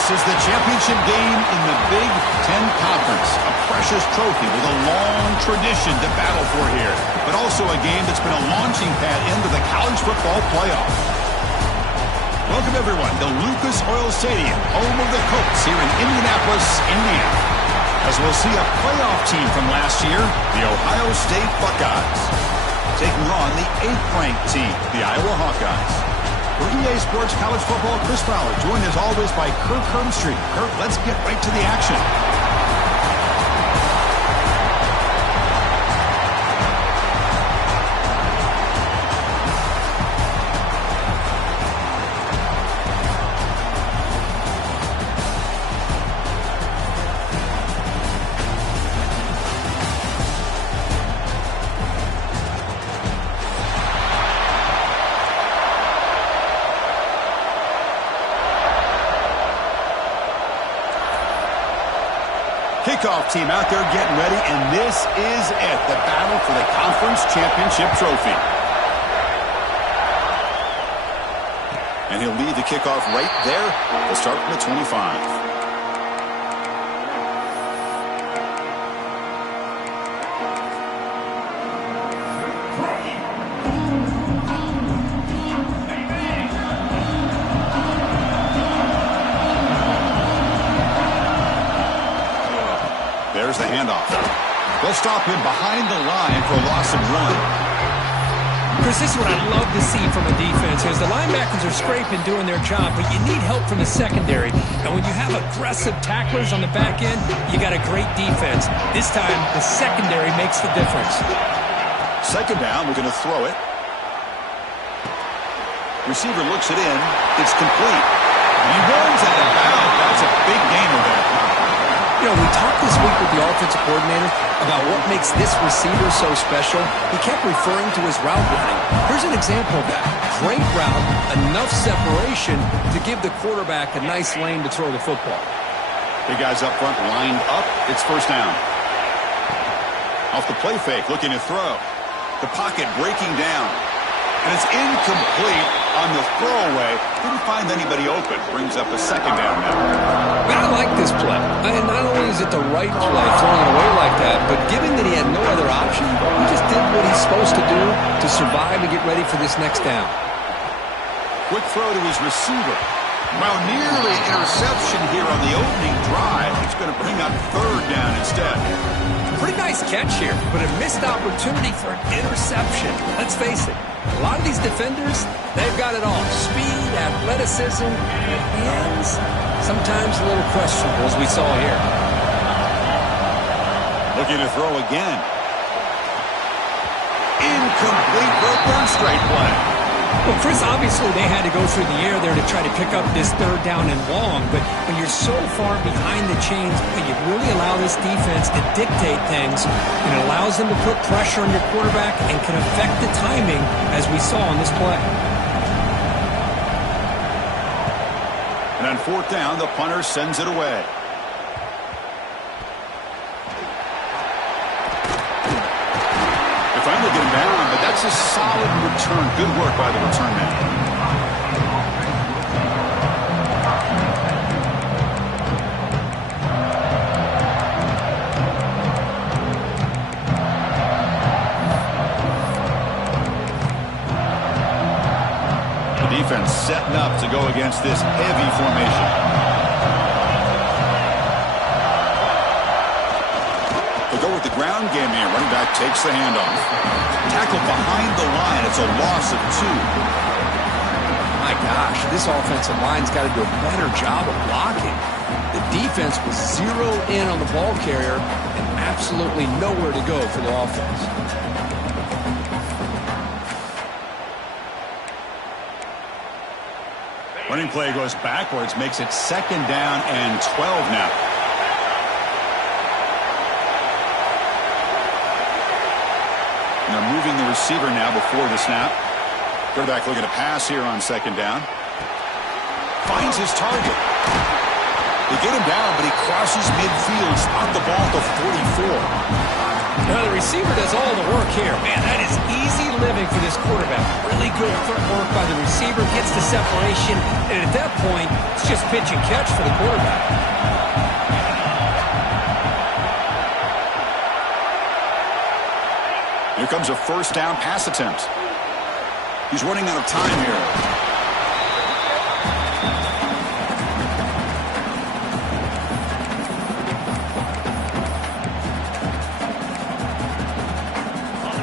This is the championship game in the Big Ten Conference. A precious trophy with a long tradition to battle for here. But also a game that's been a launching pad into the college football playoff. Welcome, everyone, to Lucas Oil Stadium, home of the Colts here in Indianapolis, Indiana. As we'll see a playoff team from last year, the Ohio State Buckeyes, taking on the 8th-ranked team, the Iowa Hawkeyes. For EA Sports College Football, Chris Fowler, joined as always by Kirk Herbstreit. Kirk, let's get right to the action. Kickoff team out there getting ready, and this is it, the battle for the conference championship trophy. And he'll lead the kickoff right there. He'll start from the 25. There's the handoff. They'll stop him behind the line for a loss of 1. Chris, this is what I love to see from a defense is the linebackers are scraping, doing their job, but you need help from the secondary. And when you have aggressive tacklers on the back end, you got a great defense. This time, the secondary makes the difference. Second down, we're going to throw it. Receiver looks it in. It's complete. He runs out of bounds. That's a big gainer there. You know, we talked this week with the offensive coordinator about what makes this receiver so special. He kept referring to his route running. Here's an example of that. Great route, enough separation to give the quarterback a nice lane to throw the football. Big guys up front lined up. It's first down. Off the play fake, looking to throw. The pocket breaking down. And it's incomplete on the throwaway. Didn't find anybody open. Brings up a second down now. Man, I like this play. And not only is it the right play, throwing it away like that, but given that he had no other option, he just did what he's supposed to do to survive and get ready for this next down. Quick throw to his receiver. Well, nearly interception here on the opening drive. He's going to bring up third down instead. Pretty nice catch here, but a missed opportunity for an interception. Let's face it, a lot of these defenders, they've got it all. Speed, athleticism, hands, sometimes a little questionable, as we saw here. Looking to throw again. Incomplete for a third straight play. Well, Chris, obviously they had to go through the air there to try to pick up this third down and long, but when you're so far behind the chains, you really allow this defense to dictate things, and it allows them to put pressure on your quarterback and can affect the timing, as we saw on this play. And on fourth down, the punter sends it away. They finally get him down, but that's a solid return. Good work by the return man. The defense setting up to go against this heavy formation. With the ground game here, running back takes the handoff. Tackle behind the line. It's a loss of 2. My gosh, this offensive line's got to do a better job of blocking. The defense was zeroed in on the ball carrier and absolutely nowhere to go for the offense. Running play goes backwards, makes it second down and 12 now. And they're moving the receiver now before the snap. Quarterback looking to pass here on second down. Finds his target. They get him down, but he crosses midfield. Spot the ball at the 44. Now the receiver does all the work here. Man, that is easy living for this quarterback. Really good footwork by the receiver, gets the separation, and at that point, it's just pitch and catch for the quarterback. Here comes a first down pass attempt. He's running out of time here.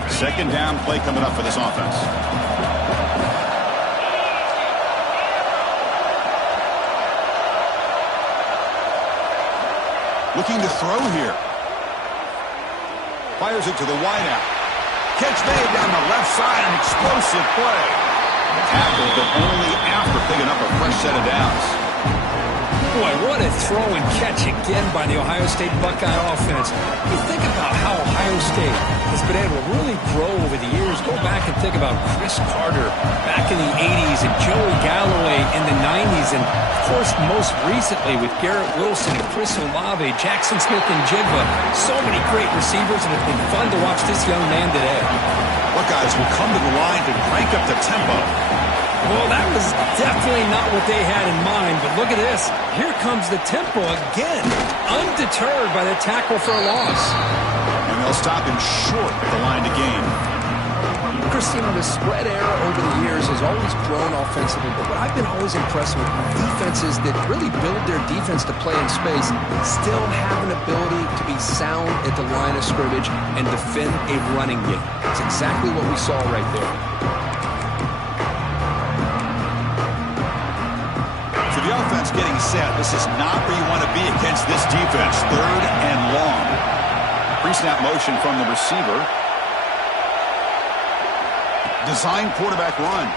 Second down play coming up for this offense. Looking to throw here. Fires it to the wideout. Catch made down the left side, an explosive play. Tackle, but only after picking up a fresh set of downs. Boy, what a throw and catch again by the Ohio State Buckeye offense. You think about how Ohio State has been able to really grow over the years. Go back and think about Chris Carter back in the 80s and Joey Galloway in the 90s. And, of course, most recently with Garrett Wilson and Chris Olave, Jackson Smith and Jigba. So many great receivers, and it's been fun to watch this young man today. Buckeyes will come to the line to crank up the tempo. Well, that was definitely not what they had in mind, but look at this. Here comes the tempo again, undeterred by the tackle for a loss. And they'll stop him short at the line to gain. Chris, you know, the spread era over the years has always grown offensively, but what I've been always impressed with defenses that really build their defense to play in space still have an ability to be sound at the line of scrimmage and defend a running game. It's exactly what we saw right there. The offense getting set. This is not where you want to be against this defense. Third and long. Pre-snap motion from the receiver. Design quarterback run.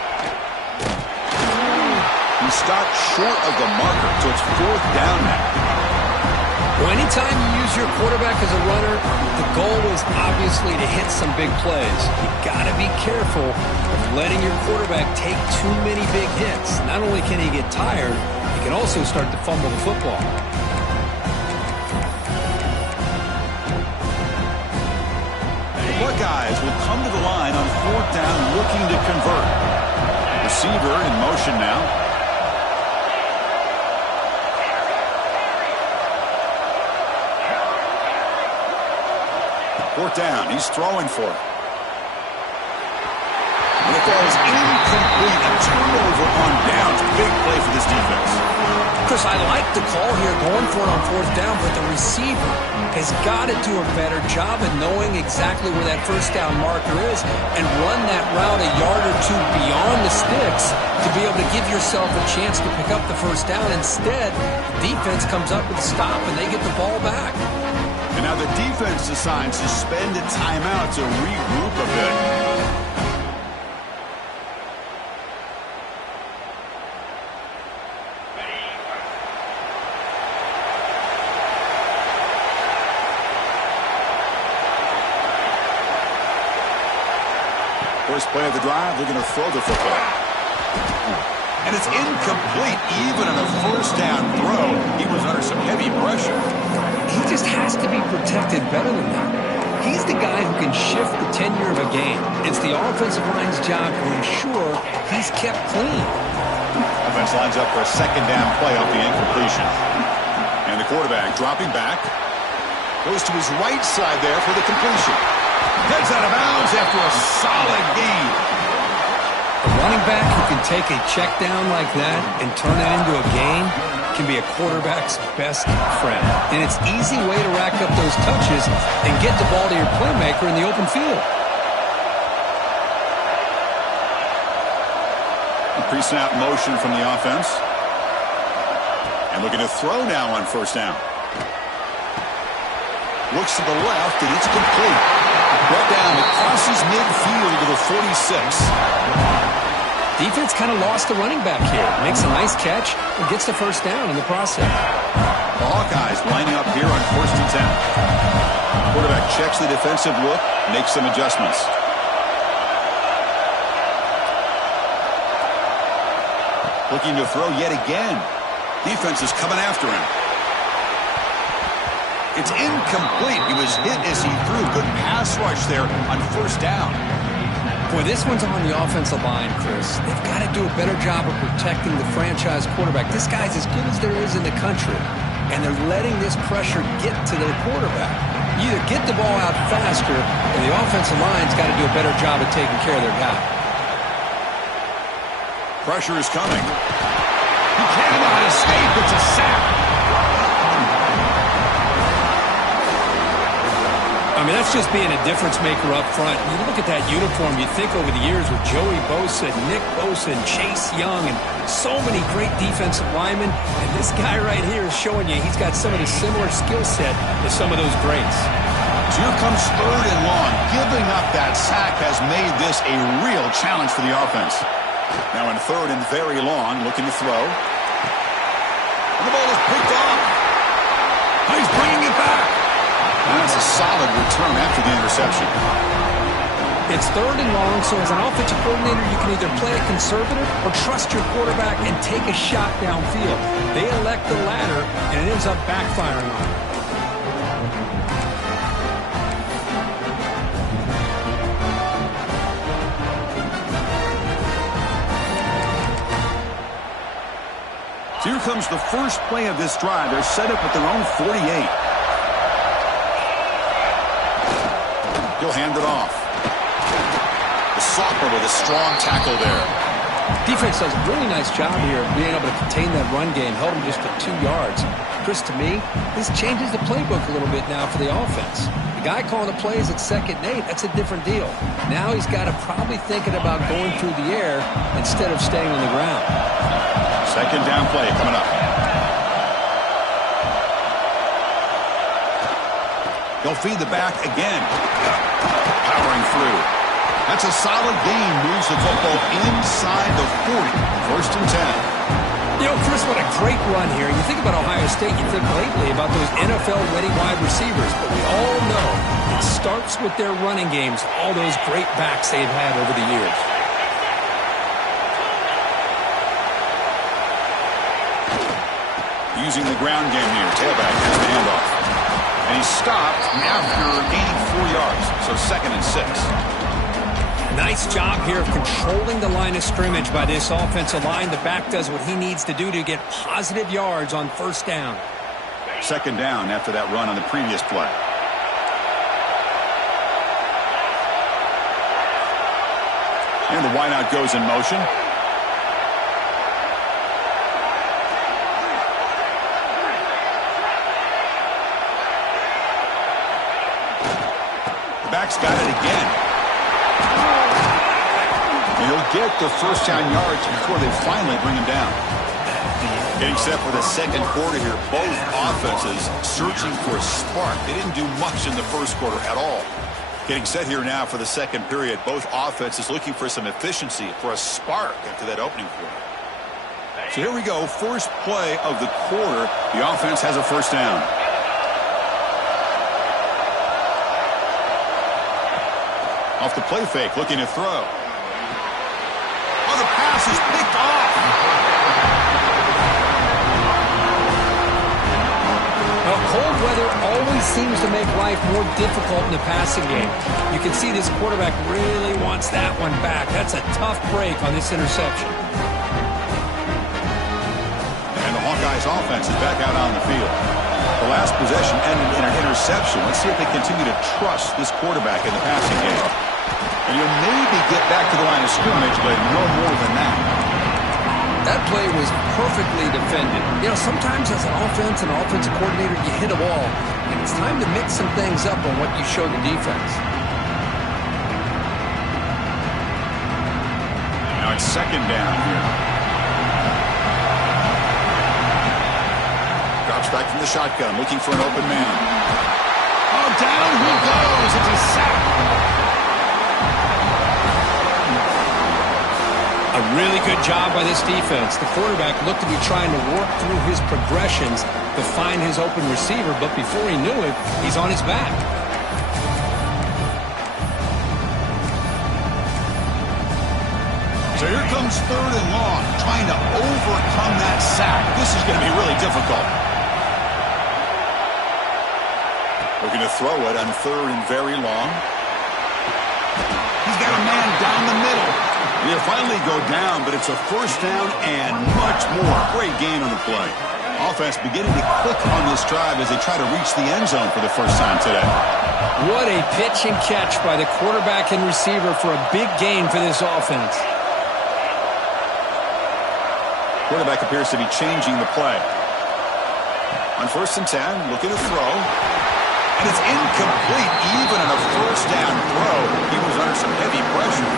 He stopped short of the marker, so it's fourth down now. Well, anytime you use your quarterback as a runner, the goal is obviously to hit some big plays. You've got to be careful of letting your quarterback take too many big hits. Not only can he get tired, he can also start to fumble the football. The Buckeyes will come to the line on fourth down looking to convert. Receiver in motion now. Fourth down. He's throwing for it. And the ball is incomplete. A turnover on downs. Big play for this defense. Chris, I like the call here going for it on fourth down, but the receiver has got to do a better job of knowing exactly where that first down marker is and run that route a yard or two beyond the sticks to be able to give yourself a chance to pick up the first down. Instead, the defense comes up with a stop and they get the ball back. And now the defense decides to spend a timeout to regroup a bit. First play of the drive, they're going to throw the football. And it's incomplete, even on a first down throw. He was under some heavy pressure. He just has to be protected better than that. He's the guy who can shift the tenure of a game. It's the offensive line's job to ensure he's kept clean. Offense lines up for a second down play off the incompletion. And the quarterback dropping back. Goes to his right side there for the completion. Heads out of bounds after a solid gain. A running back who can take a check down like that and turn it into a gain can be a quarterback's best friend. And it's an easy way to rack up those touches and get the ball to your playmaker in the open field. Pre-snap motion from the offense. And looking to throw now on first down. Looks to the left, and it's complete. Brought down, it crosses midfield to the 46. Defense kind of lost the running back here. Makes a nice catch and gets the first down in the process. The Hawkeyes lining up here on first and 10. Quarterback checks the defensive look, makes some adjustments. Looking to throw yet again. Defense is coming after him. It's incomplete. He was hit as he threw. Good pass rush there on first down. Boy, this one's on the offensive line, Chris. They've got to do a better job of protecting the franchise quarterback. This guy's as good as there is in the country, and they're letting this pressure get to their quarterback. You either get the ball out faster, or the offensive line's got to do a better job of taking care of their guy. Pressure is coming. He cannot escape. It's a sack. I mean, that's just being a difference maker up front. You look at that uniform, you think over the years with Joey Bosa, Nick Bosa, and Chase Young, and so many great defensive linemen. And this guy right here is showing you he's got some of the similar skill set to some of those greats. So here comes 3rd and long. Giving up that sack has made this a real challenge for the offense. Now in 3rd and very long, looking to throw. And the ball is picked off. He's bringing it back. That's a solid return after the interception. It's 3rd and long, so as an offensive coordinator, you can either play it conservative or trust your quarterback and take a shot downfield. They elect the latter, and it ends up backfiring on them. So here comes the first play of this drive. They're set up at their own 48. He'll hand it off. The Sophomore with a strong tackle there. Defense does a really nice job here of being able to contain that run game, held him just to 2 yards. Chris, to me, this changes the playbook a little bit now for the offense. The guy calling the plays at 2nd and 8, that's a different deal. Now he's got to probably thinking about going through the air instead of staying on the ground. 2nd down play coming up. They'll feed the back again. Powering through. That's a solid gain. Moves the football inside the 40. 1st and 10. You know, Chris, what a great run here. You think about Ohio State, you think lately about those NFL-ready wide receivers, but we all know it starts with their running games, all those great backs they've had over the years. Using the ground game here. Tailback has the handoff. And he's stopped after gaining 4 yards. So 2nd and 6. Nice job here of controlling the line of scrimmage by this offensive line. The back does what he needs to do to get positive yards on 1st down. 2nd down after that run on the previous play. And the wideout goes in motion. Back's got it again. And he'll get the 1st down yards before they finally bring him down. Getting set for the 2nd quarter here. Both offenses searching for a spark. They didn't do much in the 1st quarter at all. Getting set here now for the 2nd period. Both offenses looking for some efficiency, for a spark after that opening quarter. So here we go. First play of the quarter. The offense has a 1st down. Off the play fake, looking to throw. Oh, the pass is picked off. Well, cold weather always seems to make life more difficult in the passing game. You can see this quarterback really wants that one back. That's a tough break on this interception. And the Hawkeyes offense is back out on the field. The last possession ended in an interception. Let's see if they continue to trust this quarterback in the passing game. And you'll maybe get back to the line of scrimmage, but no more than that. That play was perfectly defended. You know, sometimes as an offensive coordinator, you hit a wall, and it's time to mix some things up on what you show the defense. Now it's 2nd down here. Drops back from the shotgun, looking for an open man. Oh, down he goes. It's a sack. A really good job by this defense. The quarterback looked to be trying to work through his progressions to find his open receiver, but before he knew it, he's on his back. So here comes 3rd and long, trying to overcome that sack. This is going to be really difficult. Looking to throw it on 3rd and very long. He's got a man down the middle. He'll finally go down, but it's a 1st down and much more. Great gain on the play. Offense beginning to click on this drive as they try to reach the end zone for the first time today. What a pitch and catch by the quarterback and receiver for a big gain for this offense. Quarterback appears to be changing the play. On 1st and 10, looking to throw. And it's incomplete, even on a 1st down throw. He was under some heavy pressure.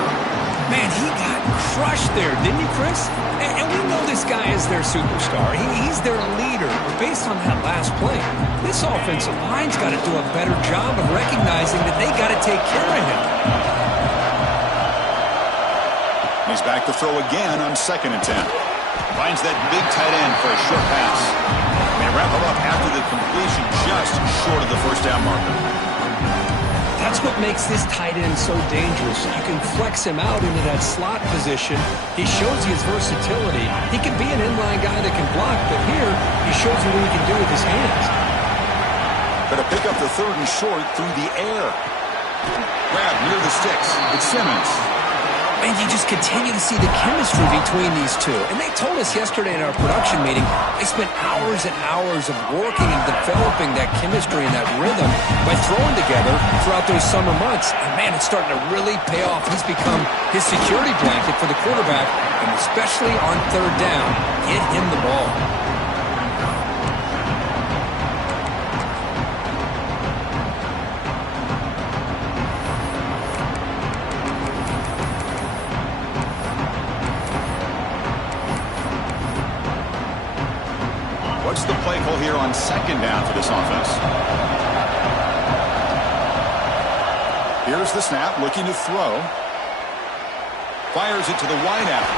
Man, he got crushed there, didn't he, Chris? And we know this guy is their superstar. He's their leader. But based on that last play, this offensive line's got to do a better job of recognizing that they got to take care of him. He's back to throw again on 2nd and 10. Finds that big tight end for a short pass. They wrap him up after the completion just short of the 1st down marker. That's what makes this tight end so dangerous. You can flex him out into that slot position. He shows you his versatility. He can be an inline guy that can block, but here he shows you what he can do with his hands. Going to pick up the 3rd and short through the air. Grab near the sticks. It's Simmons. And you just continue to see the chemistry between these two. And they told us yesterday in our production meeting, they spent hours and hours of working and developing that chemistry and that rhythm by throwing together throughout those summer months. And man, it's starting to really pay off. He's become his security blanket for the quarterback, and especially on 3rd down, get him the ball. What's the play call here on 2nd down for this offense? Here's the snap, looking to throw. Fires it to the wideout.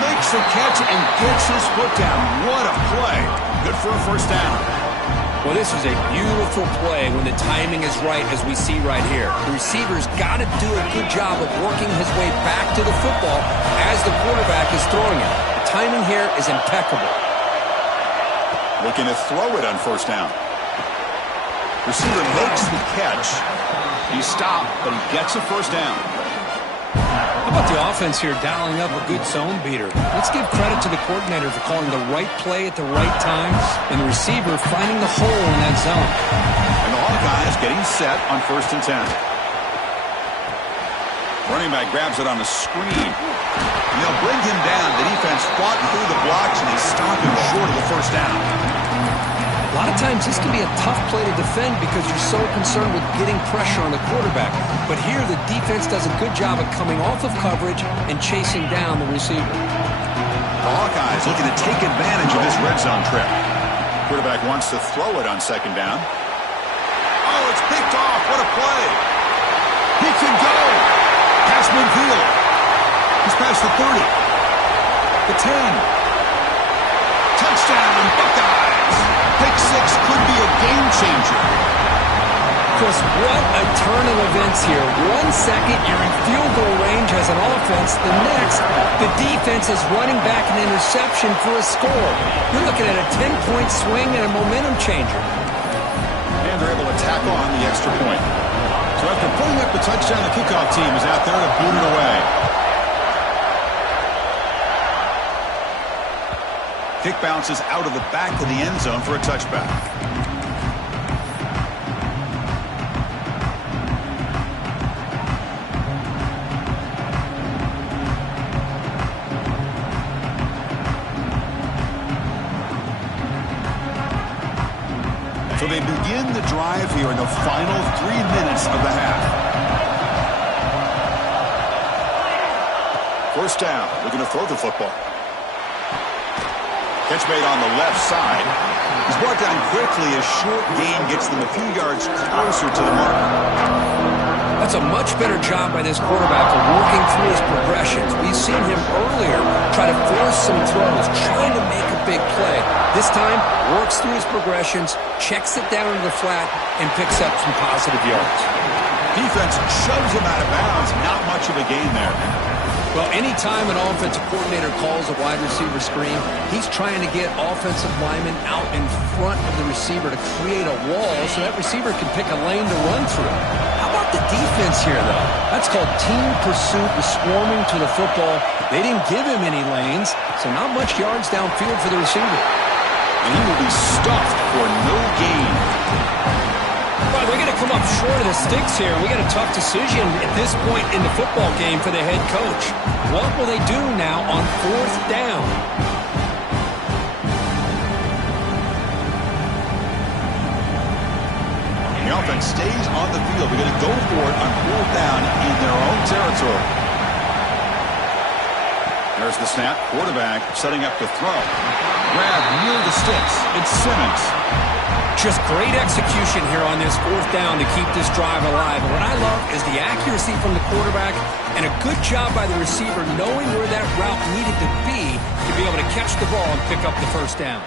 Makes the catch and gets his foot down. What a play. Good for a 1st down. Well, this is a beautiful play when the timing is right, as we see right here. The receiver's got to do a good job of working his way back to the football as the quarterback is throwing it. The timing here is impeccable. Looking to throw it on 1st down. Receiver makes the catch. He's stopped, but he gets a 1st down. How about the offense here dialing up a good zone beater? Let's give credit to the coordinator for calling the right play at the right time and the receiver finding the hole in that zone. And the Hawkeyes getting set on 1st and 10. Running back grabs it on a screen. And they'll bring him down. The defense fought through the blocks, and they stop him short of the 1st down. A lot of times this can be a tough play to defend because you're so concerned with getting pressure on the quarterback. But here the defense does a good job of coming off of coverage and chasing down the receiver. The Hawkeyes looking to take advantage of this red zone trip. Quarterback wants to throw it on 2nd down. Oh, it's picked off. What a play. He can go. Past midfield. He's past the 30. The 10. Touchdown, Buckeyes. Pick 6 could be a game changer. Chris, what a turn of events here. 1 second, you're in field goal range as an offense. The next, the defense is running back an interception for a score. You're looking at a 10-point swing and a momentum changer. And they're able to tack on the extra point. So after putting up the touchdown, the kickoff team is out there to boot it away. Kick bounces out of the back of the end zone for a touchback. So they begin the drive here in the final 3 minutes of the half. 1st down, looking to throw the football. Catch made on the left side. He's brought down quickly. A short gain gets them a few yards closer to the marker. That's a much better job by this quarterback of working through his progressions. We've seen him earlier try to force some throws, trying to make a big play. This time, works through his progressions, checks it down into the flat, and picks up some positive yards. Defense shoves him out of bounds. Not much of a gain there. Well, anytime an offensive coordinator calls a wide receiver screen, he's trying to get offensive linemen out in front of the receiver to create a wall so that receiver can pick a lane to run through. How about the defense here, though? That's called team pursuit and swarming to the football. They didn't give him any lanes, so not much yards downfield for the receiver. And he will be stuffed for no gain. Well, we're going to come up short of the sticks here. We got a tough decision at this point in the football game for the head coach. What will they do now on 4th down? The offense stays on the field. They're going to go for it on 4th down in their own territory. There's the snap. Quarterback setting up to throw. Grab near the sticks. It's Simmons. Just great execution here on this 4th down to keep this drive alive. And what I love is the accuracy from the quarterback and a good job by the receiver knowing where that route needed to be able to catch the ball and pick up the 1st down.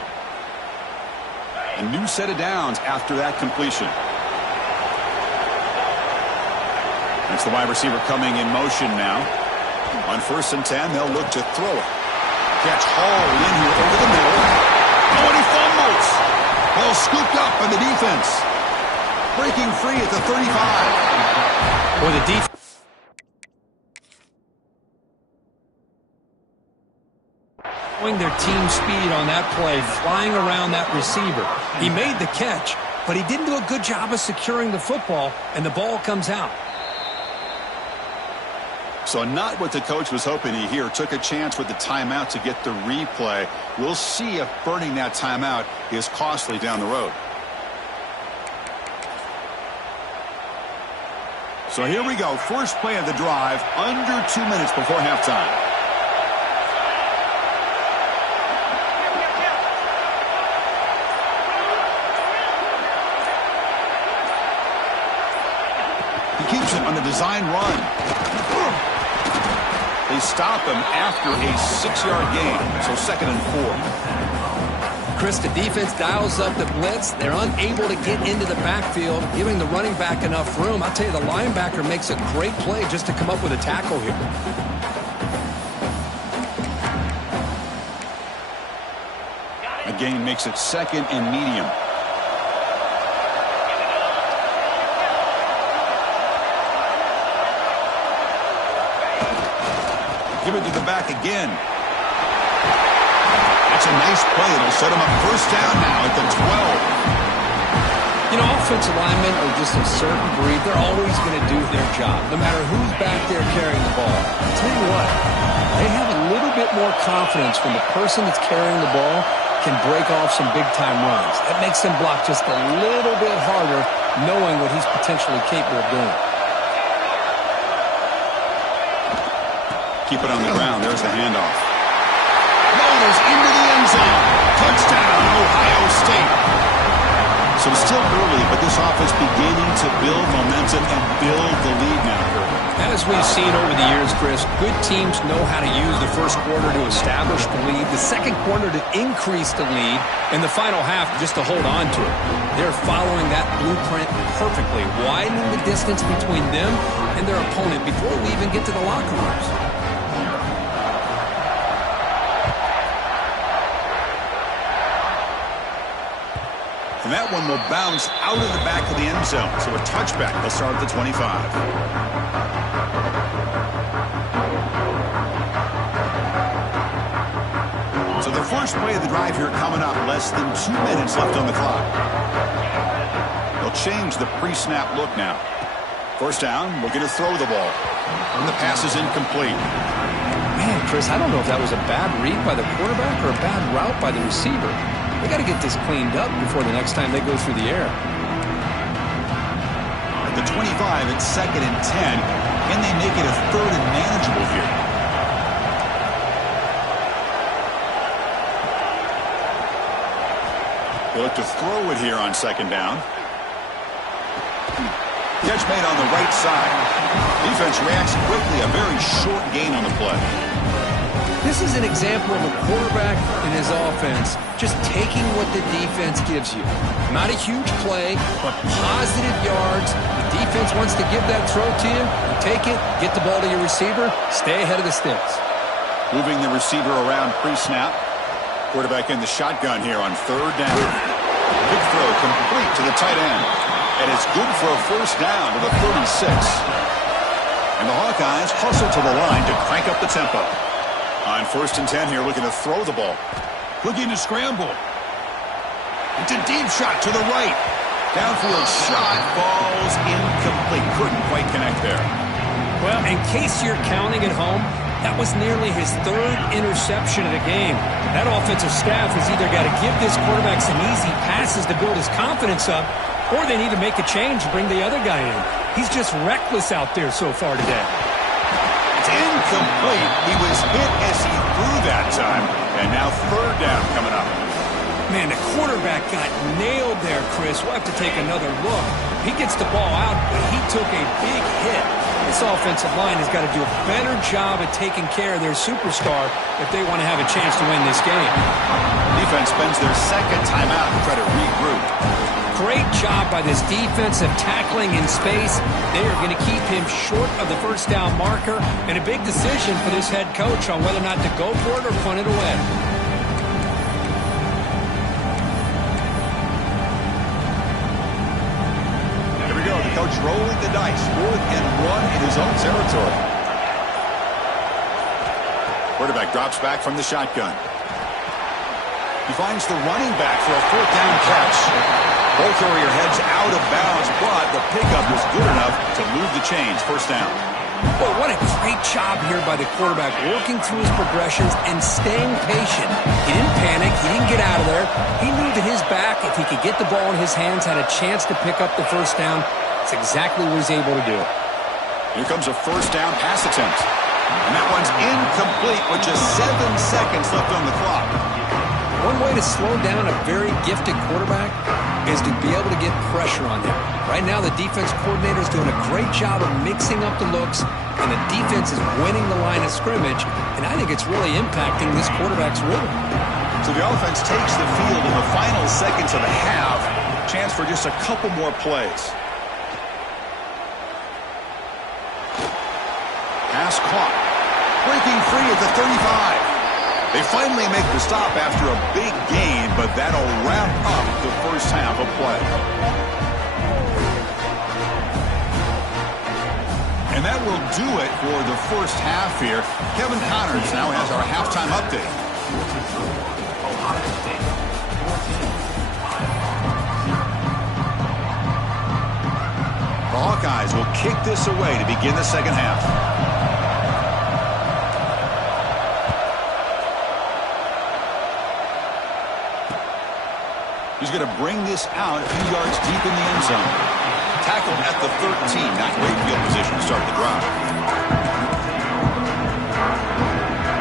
A new set of downs after that completion. That's the wide receiver coming in motion now. On 1st and 10, they'll look to throw it. Catch Hall in here over the middle. Oh, and he fumbles. Ball scooped up by the defense. Breaking free at the 35. Or the defense. Showing their team speed on that play, flying around that receiver. He made the catch, but he didn't do a good job of securing the football, and the ball comes out. So not what the coach was hoping to hear. Took a chance with the timeout to get the replay. We'll see if burning that timeout is costly down the road. So here we go. First play of the drive, under 2 minutes before halftime. He keeps it on the design run. They stop him after a 6-yard gain, so 2nd and 4. Chris, the defense dials up the blitz. They're unable to get into the backfield, giving the running back enough room. I'll tell you, the linebacker makes a great play just to come up with a tackle here. A gain makes it 2nd and medium. Give it to the back again. That's a nice play. It'll set him up 1st down now at the 12. You know, offensive linemen are just a certain breed. They're always going to do their job, no matter who's back there carrying the ball. I'll tell you what, they have a little bit more confidence when the person that's carrying the ball can break off some big-time runs. That makes them block just a little bit harder, knowing what he's potentially capable of doing. Keep it on the ground. There's the handoff. Motors into the end zone. Touchdown, Ohio State. So it's still early, but this offense beginning to build momentum and build the lead now. As we've seen over the years, Chris, good teams know how to use the 1st quarter to establish the lead, the 2nd quarter to increase the lead, and the final half just to hold on to it. They're following that blueprint perfectly, widening the distance between them and their opponent before we even get to the locker rooms. And that one will bounce out of the back of the end zone. So a touchback. They'll start at the 25. So the first play of the drive here coming up. Less than 2 minutes left on the clock. They'll change the pre-snap look now. 1st down, looking to throw the ball. And the pass is incomplete. Man, Chris, I don't know if that was a bad read by the quarterback or a bad route by the receiver. They got to get this cleaned up before the next time they go through the air. At the 25, it's 2nd and 10. Can they make it a 3rd and manageable here? They look to throw it here on 2nd down. Catch made on the right side. Defense reacts quickly. A very short gain on the play. This is an example of a quarterback and his offense just taking what the defense gives you. Not a huge play, but positive yards. The defense wants to give that throw to you. You take it, get the ball to your receiver, stay ahead of the sticks. Moving the receiver around pre-snap. Quarterback in the shotgun here on third down. Big throw complete to the tight end. And it's good for a first down to the 36. And the Hawkeyes hustle to the line to crank up the tempo. On 1st and 10 here, looking to throw the ball. Looking to scramble. It's a deep shot to the right. Downfield shot falls incomplete. Couldn't quite connect there. Well, in case you're counting at home, that was nearly his 3rd interception of the game. That offensive staff has either got to give this quarterback some easy passes to build his confidence up, or they need to make a change and bring the other guy in. He's just reckless out there so far today. It's incomplete. He was hit as he threw that time. And now 3rd down coming up. Man, the quarterback got nailed there, Chris. We'll have to take another look. He gets the ball out, but he took a big hit. This offensive line has got to do a better job at taking care of their superstar if they want to have a chance to win this game. Defense spends their 2nd timeout to try to regroup. Great job by this defense of tackling in space. They are going to keep him short of the first down marker, and a big decision for this head coach on whether or not to go for it or punt it away. Here we go. The coach rolling the dice. 4th and 1 in his own territory. Quarterback drops back from the shotgun. He finds the running back for a 4th down catch. Ball carrier heads out of bounds, but the pickup was good enough to move the chains. 1st down. Boy, what a great job here by the quarterback, working through his progressions and staying patient. He didn't panic. He didn't get out of there. He knew that his back, if he could get the ball in his hands, had a chance to pick up the 1st down. That's exactly what he's able to do. Here comes a 1st down pass attempt. And that one's incomplete with just 7 seconds left on the clock. One way to slow down a very gifted quarterback is to be able to get pressure on him. Right now, the defense coordinator is doing a great job of mixing up the looks, and the defense is winning the line of scrimmage, and I think it's really impacting this quarterback's rhythm. So the offense takes the field in the final seconds of the half. Chance for just a couple more plays. Pass caught. Breaking free at the 35. They finally make the stop after a big gain, but that'll wrap up the first half of play. And that will do it for the first half here. Kevin Connors now has our halftime update. The Hawkeyes will kick this away to begin the second half. He's going to bring this out a few yards deep in the end zone. Tackled at the 13. Not great field position to start the drive.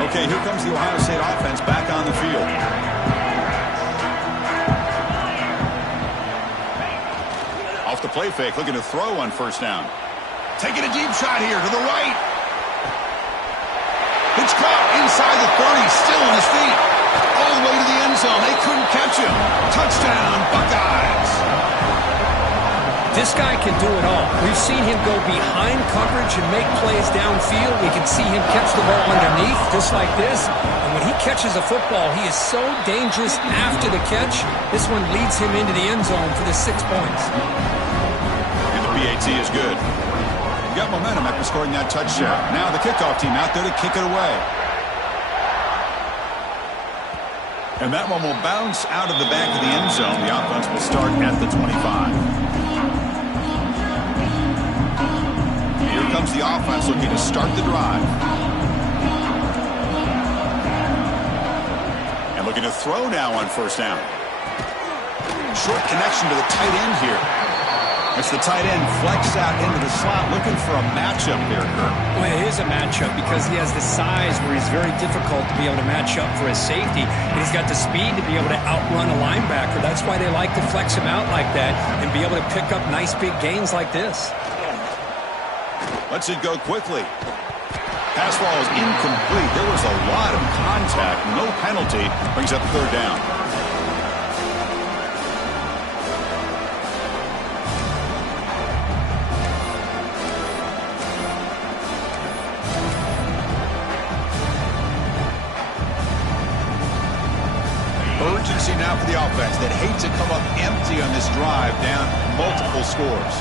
Okay, here comes the Ohio State offense back on the field. Off the play fake, looking to throw on 1st down. Taking a deep shot here to the right. It's caught inside the 30, still on his feet. All the way to the end zone. They couldn't catch him. Touchdown, Buckeyes. This guy can do it all. We've seen him go behind coverage and make plays downfield. We can see him catch the ball underneath, just like this. And when he catches a football, he is so dangerous after the catch. This one leads him into the end zone for the 6 points. And the PAT is good. You got momentum after scoring that touchdown. Now the kickoff team out there to kick it away. And that one will bounce out of the back of the end zone. The offense will start at the 25. Here comes the offense looking to start the drive. And looking to throw now on 1st down. Short connection to the tight end here. It's the tight end flex out into the slot, looking for a matchup there, Kirk. Well, it is a matchup because he has the size where he's very difficult to be able to match up for his safety. And he's got the speed to be able to outrun a linebacker. That's why they like to flex him out like that and be able to pick up nice big gains like this. Lets it go quickly. Pass ball is incomplete. There was a lot of contact. No penalty. Brings up third down. Urgency now for the offense that hates to come up empty on this drive, down multiple scores.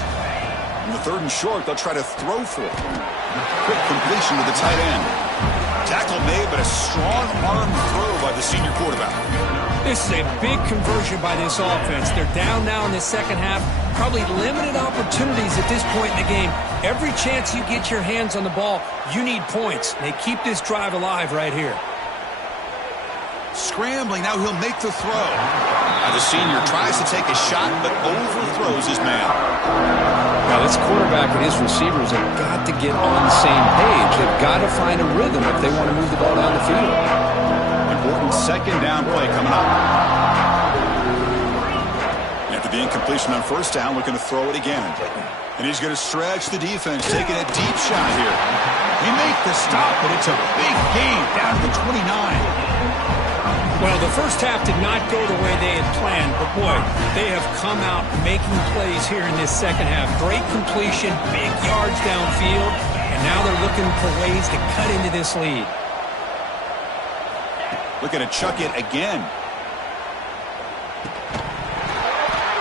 In the third and short, they'll try to throw for it. Quick completion to the tight end. Tackle made, but a strong arm throw by the senior quarterback. This is a big conversion by this offense. They're down now in the second half. Probably limited opportunities at this point in the game. Every chance you get your hands on the ball, you need points. They keep this drive alive right here. Scrambling, now he'll make the throw. Now the senior tries to take a shot, but overthrows his man. Now this quarterback and his receivers have got to get on the same page. They've got to find a rhythm if they want to move the ball down the field. Important second down play coming up. After the incompletion on first down, looking to throw it again. And he's going to stretch the defense, taking a deep shot here. He make the stop, but it's a big gain down to the 29. Well, the first half did not go the way they had planned, but boy, they have come out making plays here in this second half. Great completion, big yards downfield, and now they're looking for ways to cut into this lead. Looking to chuck it again.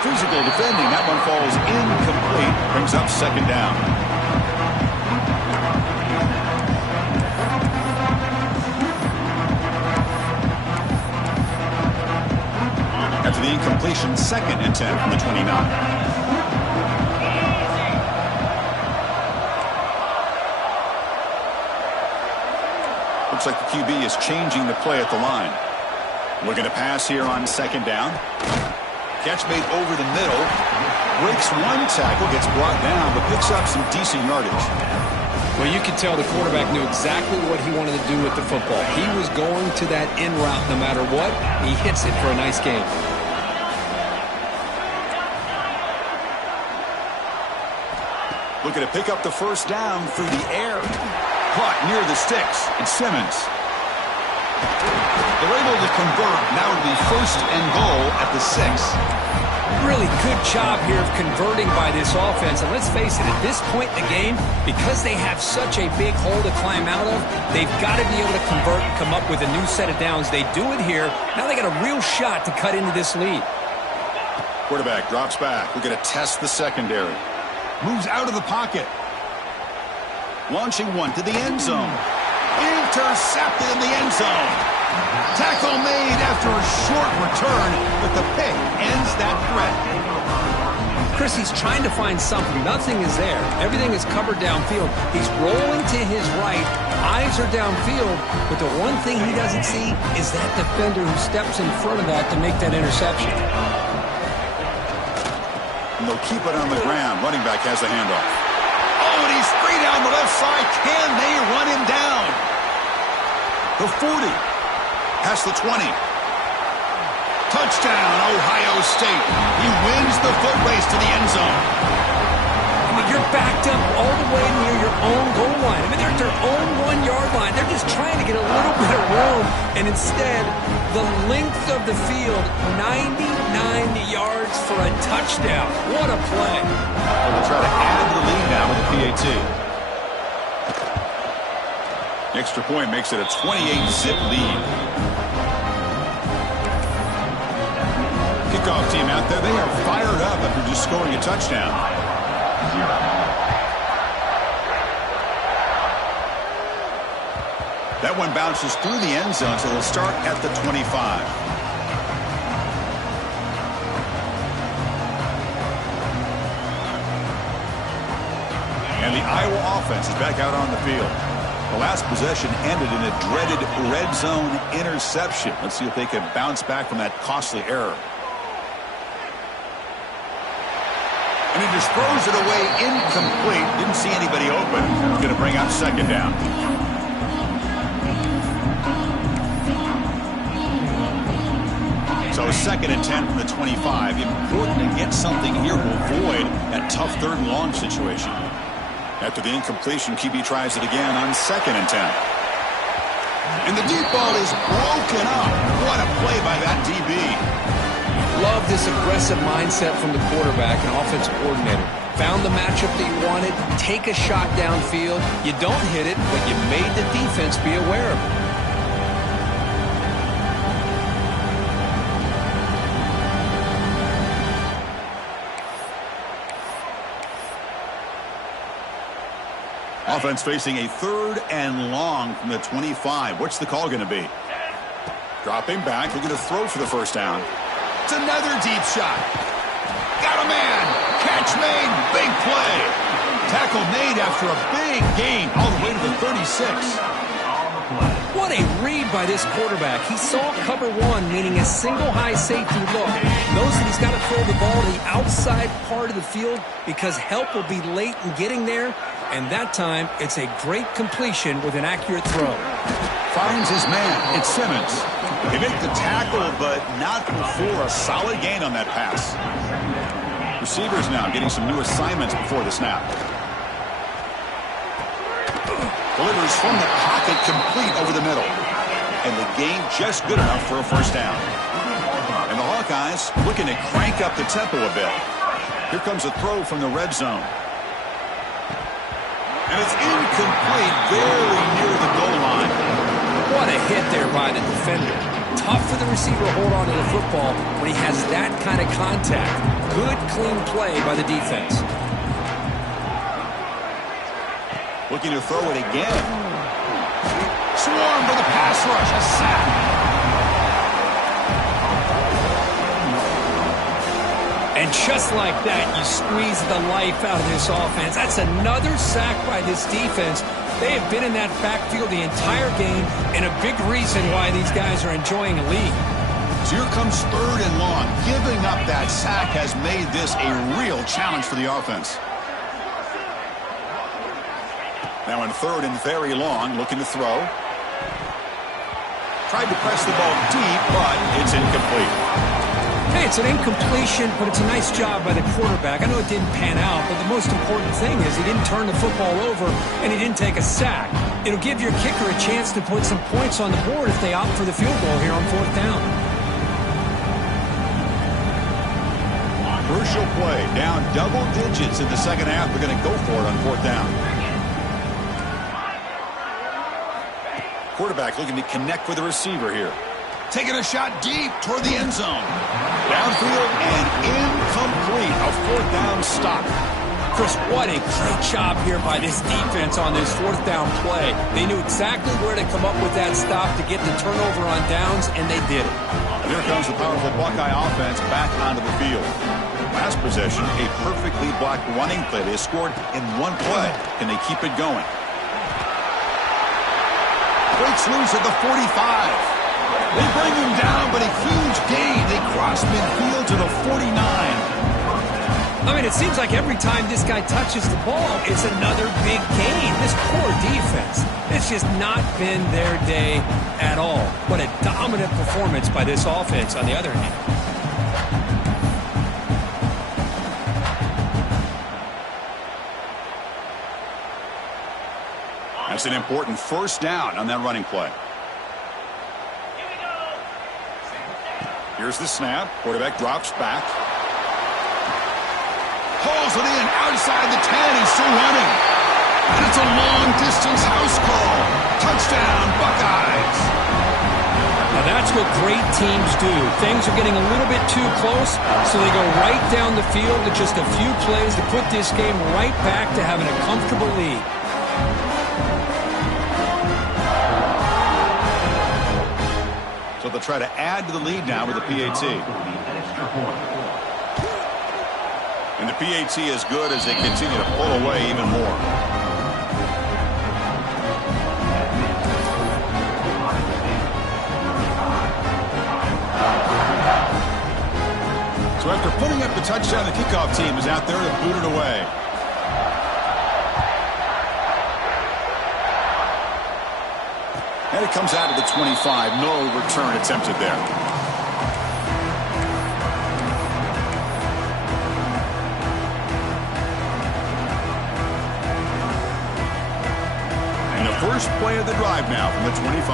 Physical defending, that one falls incomplete, brings up second down. After the incompletion, second and 10 from the 29. Looks like the QB is changing the play at the line. Looking to pass here on second down. Catch made over the middle. Breaks one tackle, gets brought down, but picks up some decent yardage. Well, you could tell the quarterback knew exactly what he wanted to do with the football. He was going to that in route no matter what. He hits it for a nice gain. Looking to pick up the first down through the air. Caught near the sticks. And Simmons. They're able to convert. Now it'll be first and goal at the 6. Really good job here of converting by this offense. And let's face it, at this point in the game, because they have such a big hole to climb out of, they've got to be able to convert and come up with a new set of downs. They do it here. Now they got a real shot to cut into this lead. Quarterback drops back. We're going to test the secondary. Moves out of the pocket. Launching one to the end zone. Intercepted in the end zone. Tackle made after a short return, but the pick ends that threat. Chris, he's trying to find something. Nothing is there. Everything is covered downfield. He's rolling to his right. Eyes are downfield, but the one thing he doesn't see is that defender who steps in front of that to make that interception. And they'll keep it on the ground. Running back has the handoff. Oh, and he's free down the left side. Can they run him down? The 40. Past the 20. Touchdown, Ohio State. He wins the foot race to the end zone. I mean, you're backed up all the way near your own goal line. I mean, they're at their own 1-yard line. They're just trying to get a little bit of room. And instead, the length of the field, 99 yards for a touchdown. What a play. They'll try to add to the lead now with the PAT. The extra point makes it a 28-zip lead. Kickoff team out there. They are fired up after just scoring a touchdown. That one bounces through the end zone, so they'll start at the 25. And the Iowa offense is back out on the field. The last possession ended in a dreaded red zone interception. Let's see if they can bounce back from that costly error. And he just throws it away incomplete. Didn't see anybody open. He's going to bring up second down. So second and 10 from the 25. Important to get something here to avoid that tough third and long situation. After the incompletion, QB tries it again on 2nd and 10. And the deep ball is broken up. What a play by that DB. Love this aggressive mindset from the quarterback and offensive coordinator. Found the matchup that you wanted, take a shot downfield. You don't hit it, but you made the defense be aware of it. Offense facing a 3rd and long from the 25. What's the call going to be? Dropping back, looking to throw for the first down. It's another deep shot. Got a man. Catch made. Big play. Tackle made after a big gain all the way to the 36. What a read by this quarterback. He saw cover 1, meaning a single high safety look. Knows that he's got to throw the ball to the outside part of the field because help will be late in getting there. And that time, it's a great completion with an accurate throw. Finds his man. It's Simmons. They make the tackle, but not before a solid gain on that pass. Receivers now getting some new assignments before the snap. Delivers from the pocket, complete over the middle. And the gain just good enough for a first down. And the Hawkeyes looking to crank up the tempo a bit. Here comes a throw from the red zone. And it's incomplete, very near the goal line. What a hit there by the defender. Tough for the receiver to hold on to the football when he has that kind of contact. Good, clean play by the defense. Looking to throw it again. Swarmed by the pass rush. A sack. And just like that, you squeeze the life out of this offense. That's another sack by this defense. They have been in that backfield the entire game, and a big reason why these guys are enjoying a lead. So here comes 3rd and long. Giving up that sack has made this a real challenge for the offense. Now in 3rd and very long, looking to throw. Tried to press the ball deep, but it's incomplete. Hey, it's an incompletion, but it's a nice job by the quarterback. I know it didn't pan out, but the most important thing is he didn't turn the football over and he didn't take a sack. It'll give your kicker a chance to put some points on the board if they opt for the field goal here on 4th down. Crucial play. Down double digits in the second half. They're going to go for it on 4th down. Quarterback looking to connect with the receiver here. Taking a shot deep toward the end zone. Downfield and incomplete. A 4th down stop. Chris, what a great job here by this defense on this 4th down play. They knew exactly where to come up with that stop to get the turnover on downs, and they did it. And here comes the powerful Buckeye offense back onto the field. Last possession, a perfectly blocked running play. They scored in one play. Can they keep it going? Breaks loose at the 45. They bring him down, but a huge gain. They cross midfield to the 49. I mean, it seems like every time this guy touches the ball, it's another big gain. This poor defense, it's just not been their day at all. What a dominant performance by this offense on the other hand. That's an important first down on that running play. Here's the snap. Quarterback drops back. Hauls it in outside the 10. He's still running. And it's a long-distance house call. Touchdown, Buckeyes. Now that's what great teams do. Things are getting a little bit too close, so they go right down the field with just a few plays to put this game right back to having a comfortable lead. So they'll try to add to the lead now with the PAT. And the PAT is good as they continue to pull away even more. So after putting up the touchdown, the kickoff team is out there to boot it away. And it comes out of the 25. No return attempted there. First play of the drive now from the 25.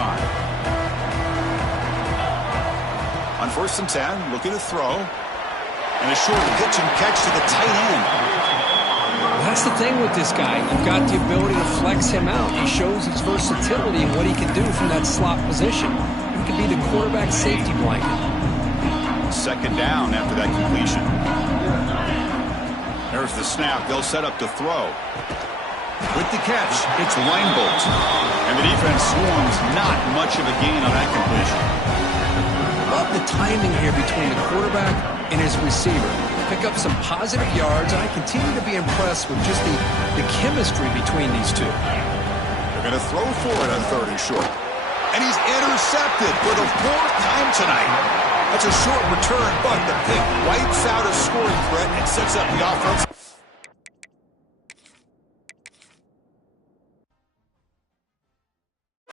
On 1st and 10, looking to throw. And a short pitch and catch to the tight end. Well, that's the thing with this guy. You've got the ability to flex him out. He shows his versatility and what he can do from that slot position. He can be the quarterback safety blanket. 2nd down after that completion. There's the snap. They'll set up to throw. With the catch, it's Linebolt. And the defense swarms. Not much of a gain on that completion. Love the timing here between the quarterback and his receiver. Pick up some positive yards, and I continue to be impressed with just the chemistry between these two. They're going to throw for it on 3rd and short. And he's intercepted for the 4th time tonight. That's a short return, but the pick wipes out a scoring threat and sets up the offense.